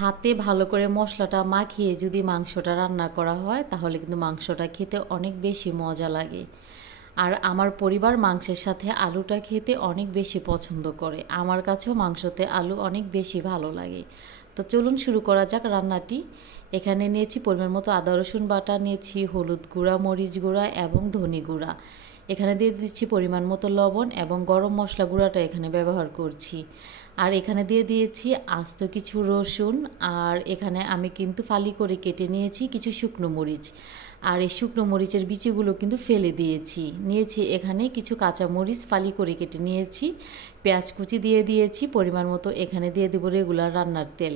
হাতে ভালো করে মশলাটা মাখিয়ে যদি মাংসটা রান্না করা হয় তাহলে কিন্তু মাংসটা খেতে অনেক বেশি মজা লাগে। আর আমার পরিবার মাংসের সাথে আলুটা খেতে অনেক বেশি পছন্দ করে। আমার কাছেও মাংসতে আলু অনেক বেশি ভালো লাগে। তো চলুন শুরু করা যাক রান্নাটি। এখানে নিয়েছি পরিমাণ মতো আদা রসুন বাটা, নিয়েছি হলুদ গুঁড়া, মরিচ গুঁড়া এবং ধনে গুঁড়া। এখানে দিয়ে দিচ্ছি পরিমাণ মতো লবণ এবং গরম মশলা গুঁড়াটা এখানে ব্যবহার করছি। আর এখানে দিয়ে দিয়েছি আস্ত কিছু রসুন, আর এখানে আমি কিন্তু ফালি করে কেটে নিয়েছি কিছু শুকনো মরিচ। আর এই শুকনো মরিচের বিচিগুলো কিন্তু ফেলে নিয়েছি এখানে কিছু কাঁচা মরিচ ফালি করে কেটে নিয়েছি। পেঁয়াজ কুচি দিয়ে দিয়েছি পরিমাণ মতো। এখানে দিয়ে দেবো রেগুলার রান্নার তেল।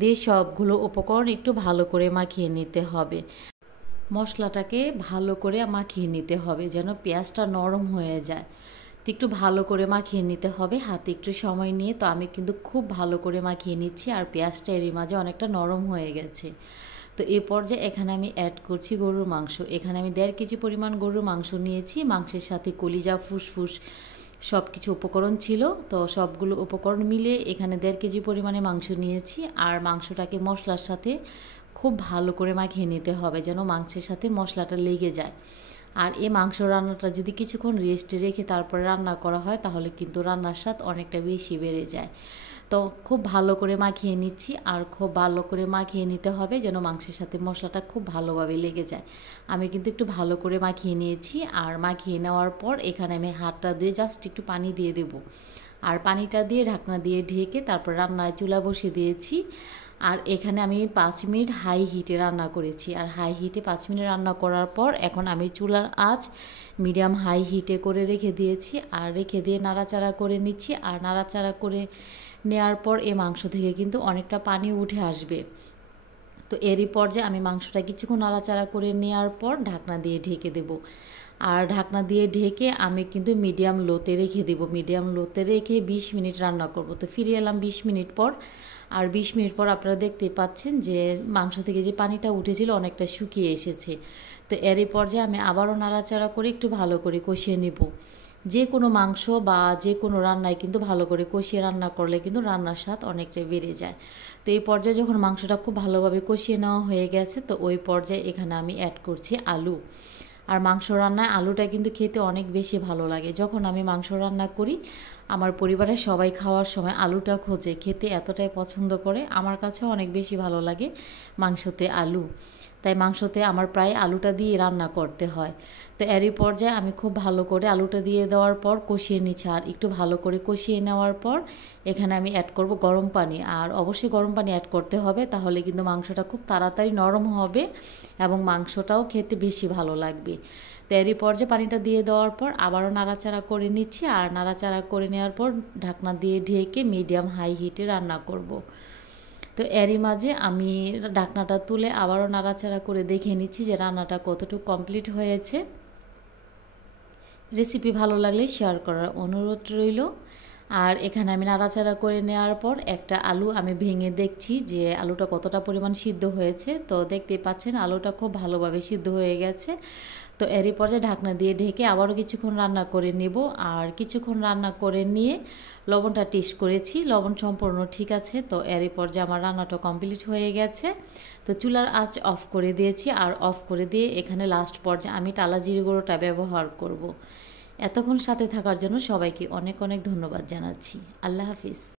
দিয়ে সবগুলো উপকরণ একটু ভালো করে মাখিয়ে নিতে হবে। মশলাটাকে ভালো করে মাখিয়ে নিতে হবে যেন পেঁয়াজটা নরম হয়ে যায়। তো একটু ভালো করে মাখিয়ে নিতে হবে হাতে একটু সময় নিয়ে। তো আমি কিন্তু খুব ভালো করে মাখিয়ে নিচ্ছি, আর পেঁয়াজটা এরই মাঝে অনেকটা নরম হয়ে গেছে। তো এই পর্যায়ে এখানে আমি অ্যাড করছি গরুর মাংস। এখানে আমি 1.5 কেজি পরিমাণ গরুর মাংস নিয়েছি। মাংসের সাথে কলিজা, ফুসফুস সব কিছু উপকরণ ছিল। তো সবগুলো উপকরণ মিলিয়ে এখানে 1.5 কেজি পরিমাণে মাংস নিয়েছি। আর মাংসটাকে মশলার সাথে খুব ভালো করে মাখিয়ে নিতে হবে যেন মাংসের সাথে মশলাটা লেগে যায়। আর এই মাংস রান্নাটা যদি কিছুক্ষণ রেস্টে রেখে তারপরে রান্না করা হয় তাহলে কিন্তু রান্নার স্বাদ অনেকটা বেশি বেড়ে যায়। তো খুব ভালো করে মাখিয়ে নিচ্ছি, আর খুব ভালো করে মাখিয়ে নিতে হবে যেন মাংসের সাথে মশলাটা খুব ভালোভাবে লেগে যায়। আমি কিন্তু একটু ভালো করে মাখিয়ে নিয়েছি। আর মাখিয়ে নেওয়ার পর এখানে আমি হাতটা দিয়ে জাস্ট একটু পানি দিয়ে দেবো। আর পানিটা দিয়ে ঢাকনা দিয়ে ঢেকে তারপর রান্নায় চুলা বসিয়ে দিয়েছি। আর এখানে আমি 5 মিনিট হাই হিটে রান্না করেছি। আর হাই হিটে 5 মিনিট রান্না করার পর এখন আমি চুলার আঁচ মিডিয়াম হাই হিটে করে রেখে দিয়েছি। আর রেখে দিয়ে নাড়াচাড়া করে নিচ্ছি। আর নাড়াচাড়া করে নেওয়ার পর এই মাংস থেকে কিন্তু অনেকটা পানি উঠে আসবে। তো এরই পর্যায়ে আমি মাংসটা কিছুক্ষণ নাড়াচাড়া করে নেওয়ার পর ঢাকনা দিয়ে ঢেকে দেব। আর ঢাকনা দিয়ে ঢেকে আমি কিন্তু মিডিয়াম লোতে রেখে দেব। মিডিয়াম লোতে রেখে 20 মিনিট রান্না করব। তো ফিরে এলাম 20 মিনিট পর। আর 20 মিনিট পর আপনারা দেখতে পাচ্ছেন যে মাংস থেকে যে পানিটা উঠেছিল অনেকটা শুকিয়ে এসেছে। তো এরই পর্যায়ে আমি আবারও নাড়াচাড়া করে একটু ভালো করে কষিয়ে নেব। যে কোনো মাংস বা যে কোনো রান্নায় কিন্তু ভালো করে কষিয়ে রান্না করলে কিন্তু রান্নার স্বাদ অনেকটাই বেড়ে যায়। তো এই পর্যায়ে যখন মাংসটা খুব ভালোভাবে কষিয়ে নেওয়া হয়ে গেছে, তো ওই পর্যায়ে এখানে আমি অ্যাড করছি আলু। আর মাংস রান্নায় আলুটা কিন্তু খেতে অনেক বেশি ভালো লাগে। যখন আমি মাংস রান্না করি আমার পরিবারের সবাই খাওয়ার সময় আলুটা খোঁজে, খেতে এতটাই পছন্দ করে। আমার কাছেও অনেক বেশি ভালো লাগে মাংসতে আলু। তাই মাংসতে আমার প্রায় আলুটা দিয়ে রান্না করতে হয়। তো এরই পর্যায়ে আমি খুব ভালো করে আলুটা দিয়ে দেওয়ার পর কষিয়ে নিচ্ছি। আর একটু ভালো করে কষিয়ে নেওয়ার পর এখানে আমি অ্যাড করব গরম পানি। আর অবশ্যই গরম পানি অ্যাড করতে হবে, তাহলে কিন্তু মাংসটা খুব তাড়াতাড়ি নরম হবে এবং মাংসটাও খেতে বেশি ভালো লাগবে। তো এরই পর্যায়ে পানিটা দিয়ে দেওয়ার পর আবারও নাড়াচাড়া করে নিচ্ছি। আর নাড়াচাড়া করে নেওয়ার পর ঢাকনা দিয়ে ঢেকে মিডিয়াম হাই হিটে রান্না করব। তো এরই মাঝে আমি ঢাকনাটা তুলে আবারও নাড়াচাড়া করে দেখে নিচ্ছি যে রান্নাটা কতটুকু কমপ্লিট হয়েছে। রেসিপি ভালো লাগলে শেয়ার করার অনুরোধ রইল। আর এখানে আমি নাড়াচাড়া করে নেওয়ার পর একটা আলু আমি ভেঙে দেখছি যে আলুটা কতটা পরিমাণ সিদ্ধ হয়েছে। তো দেখতে পাচ্ছেন আলুটা খুব ভালোভাবে সিদ্ধ হয়ে গেছে। তো এরই পর্যায়ে ঢাকনা দিয়ে ঢেকে আবারও কিছুক্ষণ রান্না করে নেব। আর কিছুক্ষণ রান্না করে নিয়ে লবণটা টেস্ট করেছি, লবণ সম্পূর্ণ ঠিক আছে। তো এরই পর্যায়ে আমার রান্নাটা কমপ্লিট হয়ে গেছে। তো চুলার আঁচ অফ করে দিয়েছি। আর অফ করে দিয়ে এখানে লাস্ট পর্যায়ে আমি টালা জিরে গুঁড়োটা ব্যবহার করব। এতক্ষণ সাথে থাকার জন্য সবাইকে অনেক অনেক ধন্যবাদ জানাচ্ছি। আল্লাহ হাফিজ।